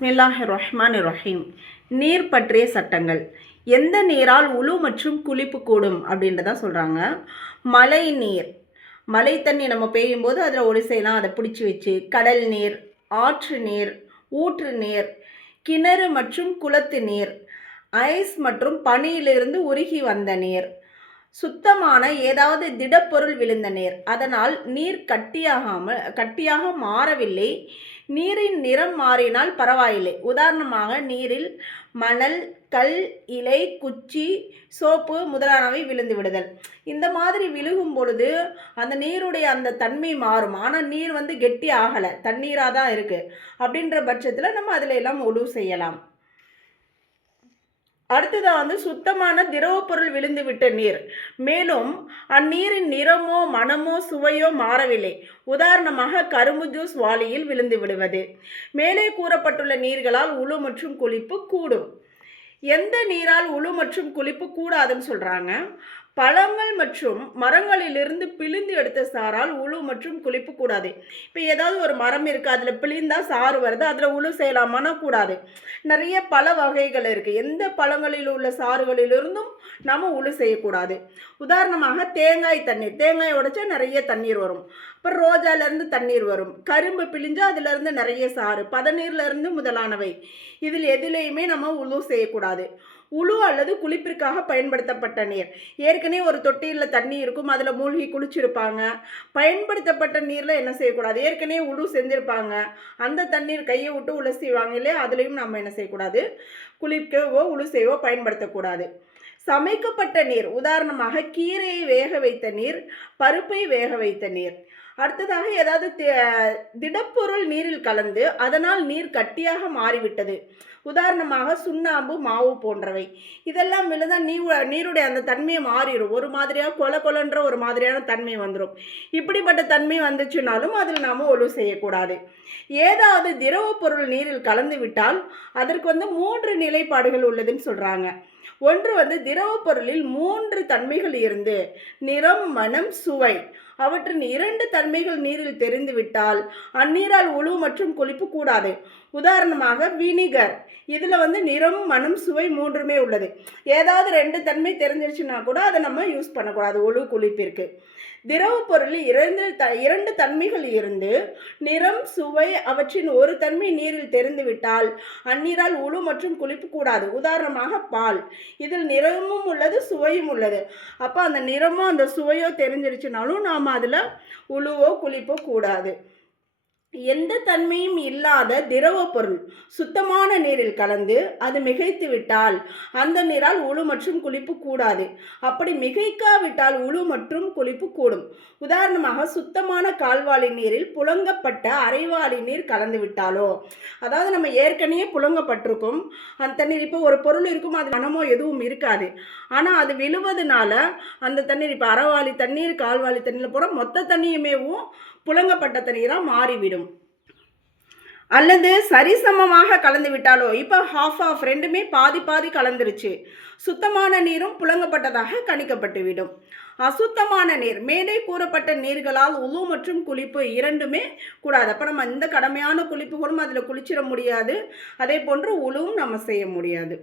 பிஸ்மில்லாஹிர் ரஹ்மானிர் ரஹீம். நீர் பற்றிய சட்டங்கள். எந்த நீரால் உழு மற்றும் குளிப்பு கூடும் அப்படின்றத சொல்கிறாங்க. மழை நீர், மழை தண்ணி நம்ம பெய்யும் போது அதில் ஒளி செய்யலாம், அதை பிடிச்சி வச்சு. கடல் நீர், ஆற்று நீர், ஊற்று நீர், கிணறு மற்றும் குளத்து நீர், ஐஸ் மற்றும் பனியிலிருந்து உருகி வந்த நீர், சுத்தமான ஏதாவது திடப்பொருள் விழுந்த நீர், அதனால் நீர் கட்டியாக மாறவில்லை, நீரின் நிறம் மாறினால் பரவாயில்லை. உதாரணமாக நீரில் மணல், கல், இலை, குச்சி, சோப்பு முதலானவை விழுந்து விடுதல். இந்த மாதிரி விழுகும் பொழுது அந்த நீருடைய அந்த தன்மை மாறும். ஆனால் நீர் கெட்டி ஆகலை, தண்ணீராக தான் இருக்குது. அப்படின்ற பட்சத்தில் நம்ம அதில் எல்லாம் உழு செய்யலாம். அடுத்ததாக சுத்தமான திரவ பொருள் விழுந்து விட்ட நீர், மேலும் அந்நீரின் நிறமோ மனமோ சுவையோ மாறவில்லை. உதாரணமாக கரும்பு ஜூஸ் வாளியில் விழுந்து விடுவது. மேலே கூறப்பட்டுள்ள நீர்களால் உழு மற்றும் குளிப்பு கூடும். எந்த நீரால் உழு மற்றும் குளிப்பு கூடாதுன்னு சொல்கிறாங்க. பழங்கள் மற்றும் மரங்களிலிருந்து பிழிந்து எடுத்த சாரால் உழு மற்றும் குளிப்பு கூடாது. இப்போ ஏதாவது ஒரு மரம் இருக்குது, அதில் பிழிந்தால் சாறு வருது, அதில் உழு செய்யலாமான்னா கூடாது. நிறைய பல வகைகள் இருக்குது. எந்த பழங்களில் உள்ள சாறுகளிலிருந்தும் நாம் உழு செய்யக்கூடாது. உதாரணமாக தேங்காய் தண்ணீர், தேங்காய் உடைச்சா நிறைய தண்ணீர் வரும். அப்புறம் ரோஜாலேருந்து தண்ணீர் வரும். கரும்பு பிழிஞ்சால் அதிலிருந்து நிறைய சாறு, பதநீர்லேருந்து முதலானவை. இதில் எதிலையுமே நம்ம உழு செய்யக்கூடாது. உழு அல்லது குளிப்பிற்காக பயன்படுத்தப்பட்ட நீர், ஏற்கனவே ஒரு தொட்டியில் தண்ணி இருக்கும், அதில் மூழ்கி குளிச்சிருப்பாங்க. பயன்படுத்தப்பட்ட நீரில் என்ன செய்யக்கூடாது, ஏற்கனவே உழு செஞ்சுருப்பாங்க, அந்த தண்ணீர் கையை விட்டு உழு செய்வாங்க இல்லையா, அதுலேயும் நம்ம என்ன செய்யக்கூடாது, குளிக்கவோ உழு செய்யவோ பயன்படுத்தக்கூடாது. சமைக்கப்பட்ட நீர், உதாரணமாக கீரையை வேக வைத்த நீர், பருப்பை வேக வைத்த நீர். அடுத்ததாக ஏதாவது திடப்பொருள் நீரில் கலந்து அதனால் நீர் கட்டியாக மாறிவிட்டது. உதாரணமாக சுண்ணாம்பு, மாவு போன்றவை. இதெல்லாம் விழுந்தால் நீருடைய அந்த தன்மையை மாறிடும். ஒரு மாதிரியாக கொலன்ற ஒரு மாதிரியான தன்மை வந்துடும். இப்படிப்பட்ட தன்மை வந்துச்சுனாலும் அதில் நாம் ஒழு செய்யக்கூடாது. ஏதாவது திரவ பொருள் நீரில் கலந்து விட்டால் அதற்கு 3 நிலைப்பாடுகள் உள்ளதுன்னு சொல்கிறாங்க. ஒன்று திரவ பொருளில் 3 தன்மைகள் இருந்து நிறம், மனம், சுவை அவற்றின் 2 தன்மைகள் நீரில் தெரிந்துவிட்டால் அந்நீரால் உழு மற்றும் குளிப்பு கூடாது. உதாரணமாக வினிகர், இதில் நிறம், மனம், சுவை 3மே உள்ளது. ஏதாவது 2 தன்மை தெரிஞ்சிருச்சுன்னா கூட அதை நம்ம யூஸ் பண்ணக்கூடாது உழு குளிப்பிற்கு. திரவ பொருளில் 2 தன்மைகள் இருந்து நிறம், சுவை அவற்றின் ஒரு தன்மை நீரில் தெரிந்துவிட்டால் அந்நீரால் உழு மற்றும் குளிப்பு கூடாது. உதாரணமாக பால், இதில் நிறமும் உள்ளது, சுவையும் உள்ளது. அப்போ அந்த நிறமோ அந்த சுவையோ தெரிஞ்சிருச்சுனாலும் நாம் அதில் உழுவோ குளிப்போ கூடாது. எந்த தன்மையும் இல்லாத திரவ பொருள் சுத்தமான நீரில் கலந்து அது மிகைத்து விட்டால் அந்த நீரால் உழு மற்றும் குளிப்பு கூடாது. அப்படி மிகைக்காவிட்டால் உழு மற்றும் குளிப்பு கூடும். உதாரணமாக சுத்தமான கால்வாளி நீரில் புழங்கப்பட்ட அரைவாளி நீர் கலந்து விட்டாலோ, அதாவது நம்ம ஏற்கனவே புழங்கப்பட்டிருக்கும் அந்த தண்ணீர், இப்போ ஒரு பொருள் இருக்கும், அது மனமோ எதுவும் இருக்காது, ஆனால் அது விழுவதனால அந்த தண்ணீர், இப்போ அரைவாளி தண்ணீர் கால்வாளி தண்ணீரில் போகிற மொத்த தண்ணியுமேவும் புழங்கப்பட்ட தண்ணீராக மாறிவிடும். அல்லது சரிசமமாக கலந்து விட்டாலோ, இப்போ ஹாஃப் ரெண்டுமே பாதி கலந்துருச்சு, சுத்தமான நீரும் புழங்கப்பட்டதாக கணிக்கப்பட்டுவிடும். அசுத்தமான நீர், மேலே கூறப்பட்ட நீர்களால் உழு மற்றும் குளிப்பு 2மே கூடாது. அப்போ நம்ம இந்த கடமையான குளிப்புகளும் அதில் குளிச்சிட முடியாது, அதே போன்று உழுவும் நம்ம செய்ய முடியாது.